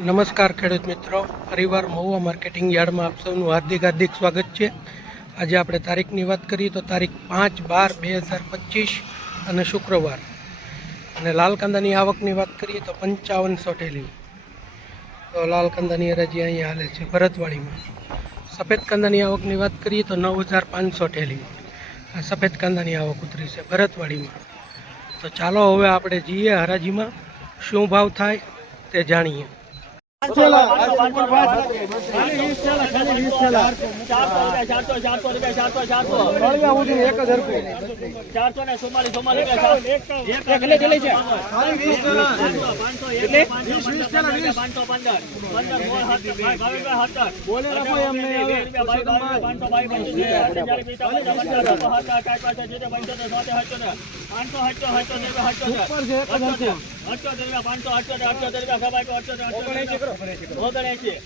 નમસ્કાર ખેડૂત મિત્રો. પરિવાર મહુવા માર્કેટિંગ યાર્ડમાં આપ સૌનું હાર્દિક હાર્દિક સ્વાગત છે. આજે આપણે તારીખની વાત કરીએ તો તારીખ પાંચ બાર બે હજાર પચીસ અને શુક્રવાર. અને લાલ કાંદાની આવકની વાત કરીએ તો પંચાવનસો ઠેલી. તો લાલ કાંદાની હરાજી અહીંયા હાલે છે ભરતવાડીમાં. સફેદ કાંદાની આવકની વાત કરીએ તો નવ હજાર પાંચસો ઠેલી. આ સફેદ કાંદાની આવક ઉતરી છે ભરતવાડીમાં. તો ચાલો હવે આપણે જઈએ હરાજીમાં. શું ભાવ થાય તે જાણીએ. ચારસો ને ચુમ્માલીસ ચુમ્માલીસ પાંચસો પંદર પાંચસો પચાસ પાંચસો ઓગણએંશી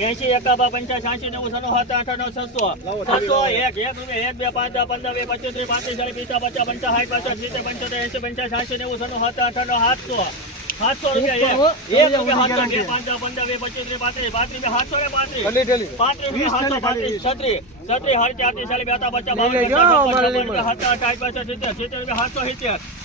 એસી એકાબા પંચાસ છ્યાસી આઠ નવ છસો એક બે પાંચ પંદર બે પચીસ ત્રીસ પાંત્રીસ ચાલીસ પચાસ સાઠ સિત્તેર એસી પંચાસ છ્યાસી નેવું સનો સાત આઠ નવ સાતસો સાતસો રૂપિયા બે પાંચ પંદર બે ત્રીસ પાંત્રીસ પાંત્રીસ સાતસો ને પાંત્રીસ પાંત્રીસ સાતસો પાંત્રીસ છત્રીસ છત્રીસ હર ચારત્રીસ ચાલીસ બેતા પચાસ બાવન પચાસ રૂપિયા અઠાવીસ પચાસ સિત્તેર સિત્તેર સિત્તેર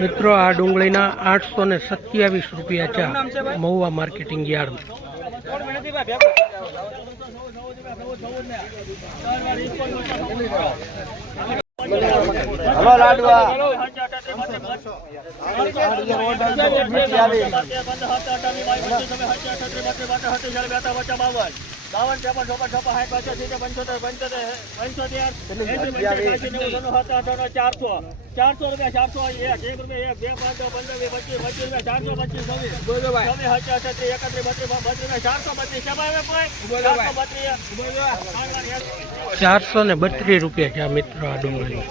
મિત્રો આ ડુંગળીના આઠસો ને સત્યાવીસ રૂપિયા ચા મહુવા માર્કેટિંગ યાર્ડ. હલો લાડવા. બાવન ચોપન છપ્પન સાઠ પાસઠ પંચોતેર પંચોતેર પંચોતેર ચારસો ચારસો રૂપિયા ચારસો એક એક રૂપિયા એક બે પાંચ પંદર વીસ પચીસ પચીસ રૂપિયા ચારસો પચીસ છવ્વીસ છવ્વીસ હજાર એકત્રીસ બત્રીસ બત્રીસ ચારસો બત્રીસ ચારસો બત્રીસ ચારસો ને બત્રીસ રૂપિયા છે આ મિત્રો આ ડુંગળી.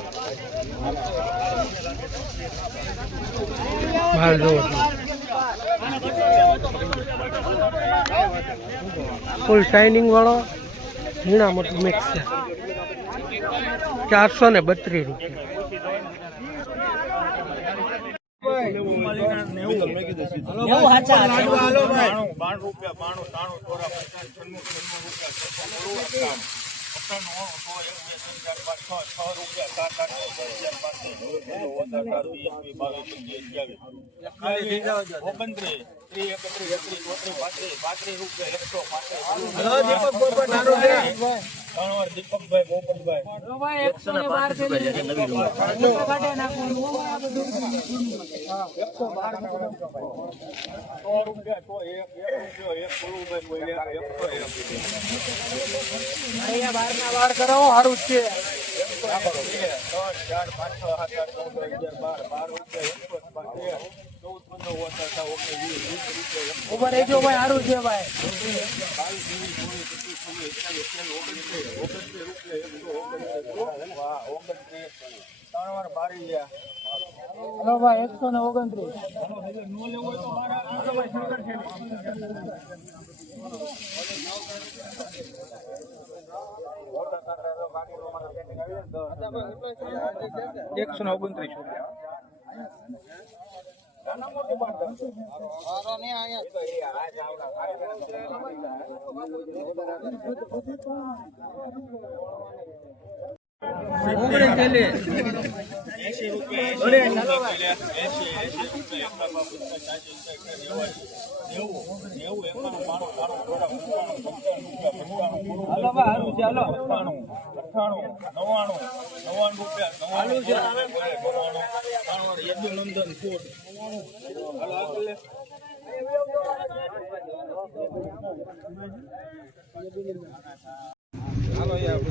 માલ જોવો ફૂલ શાઇનિંગ વાળો ઝીણા મોટું મિક્સ છે. ચારસો ને બત્રીસ રૂપિયા. ઓગણત્રીસ એકત્રીસ ચોત્રીસ પાંત્રીસ પાંત્રીસ રૂપિયા એકસો પાંત્રીસ ત્રણ દીપકભાઈ પોપટભાઈ એકસો ને ઊભા રહેજો ભાઈ સારું છે એક રૂપિયો એક ગુરુભાઈ કોઈ એક એકસો એક બે, ત્રણ, ચાર, પાંચ, છ, સાત, આઠ, નવ, દસ, અગિયાર, બાર, બાર રૂપિયા, એકસો ને પાંચ, તેર, ચૌદ, પંદર, ઓગણ, અઢાર, ઓગણીસ, વીસ, વીસ રૂપિયા, એકસો બાવીસ, ત્રેવીસ, ચોવીસ, પચીસ, છવ્વીસ, સત્તાવીસ, અઠ્યાવીસ, ઓગણત્રીસ, ઓગણત્રીસ રૂપિયા, એકસો ઓગણત્રીસ, વાહ, ઓગણત્રીસ, ત્રણ ભાઈ એકસો ને ઓગણત્રીસ એકસો ને ઓગણત્રીસ રૂપિયા. એસી રૂપિયા નવ્વાણું નવ્વાણું રૂપિયા નવ્વાણું નવ્વાણું નવ્વાણું યદુનંદન ફૂડ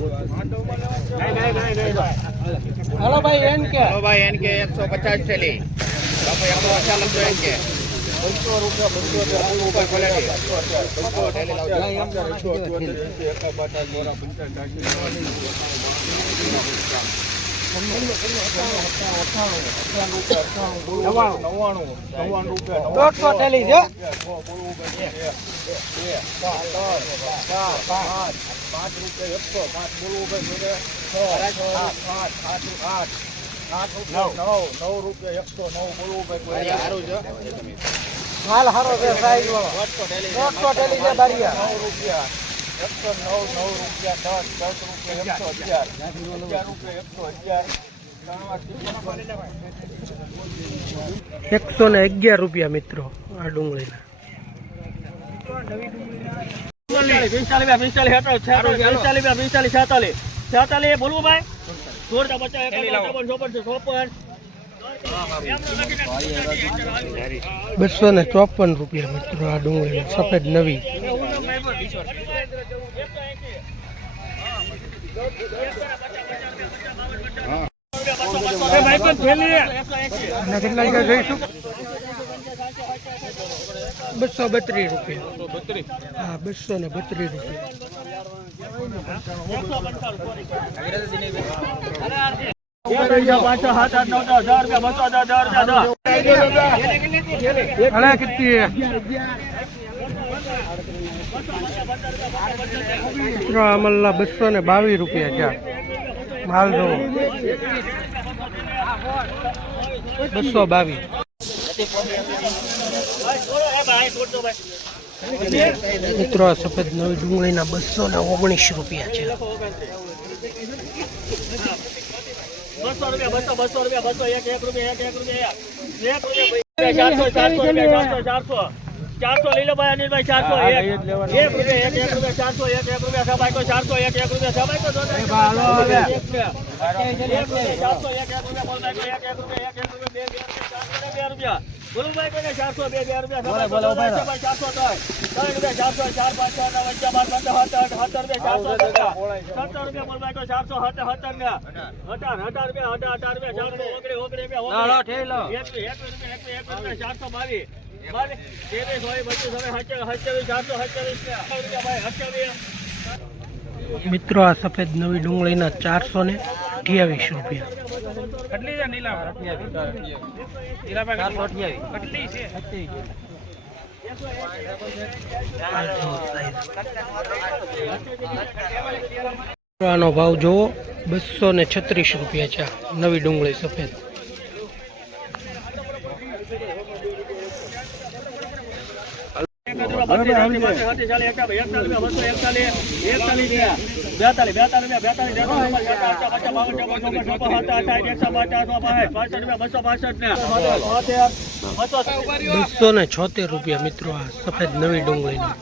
હાલો. હાલો ભાઈ એન કે. ભાઈ એન કે એકસો પચાસ થેલી. બાપુ એકસો અઠા લખજો એન કે. રૂપિયા માલ હારો છે સાઈઝ વાળો દોઢસો ટેલી છે. બારિયા નવ રૂપિયા એકસો નવ નવ રૂપિયા દસ દસ રૂપિયા એકસો અગિયાર. અગિયાર. રૂપિયા એકસો અગિયાર. એકસો ને અગિયાર રૂપિયા મિત્રો આ ડુંગળીના. બસો ને ચોપન રૂપિયા મિત્રો આ ડુંગળી સફેદ નવી. બસો બત્રીસ રૂપિયા હા બસો ને બત્રીસ રૂપિયા પાંચસો સાત હજાર રૂપિયા બસો ને બાવીસ રૂપિયા છે માલ જો બસો બાવીસ. મિત્રો સફેદ નવી ડુંગળીના બસો ને ઓગણીસ રૂપિયા છે. બસો રૂપિયા બસો રૂપિયા, બસો, એક રૂપિયા ચારસો. ચારસો લઈ લો ભાઈ અનિલભાઈ ચારસો એક. એક રૂપિયા એક એક રૂપિયા ચારસો એક એક રૂપિયા સબાઈ કો ચારસો એક એક રૂપિયા સબાઈ કો ચારસો એક એક રૂપિયા. બોલ ભાઈ એક એક રૂપિયા એક એક રૂપિયા બે બે ચારસો બે રૂપિયા. બોલું કોઈને ચારસો બે બે રૂપિયા સબાઈ કો સબાઈ ચારસો ત્રણ. ત્રણ રૂપિયા ચારસો ચાર પાંચ છ નવ પંચા બાર પંચા સત્તર સત્તર રૂપિયા ચારસો સત્તર. રૂપિયા બોલ ભાઈ કો ચારસો સત્તર સત્તર ને? અઢાર અઢાર રૂપિયા અઢાર અઢાર રૂપિયા ચારસો ઓગણી ઓગણી રૂપિયા એકવીસ રૂપિયા ચારસો બાવીસ. મિત્રો આ સફેદ નવી ડુંગળીના ચારસો ને અઠ્યાવીસ. રૂપિયા આનો ભાવ જુઓ બસો ને છત્રીસ રૂપિયા છે નવી ડુંગળી સફેદ. બસો ને છોતેર રૂપિયા મિત્રો આ સફેદ નવી ડુંગળીના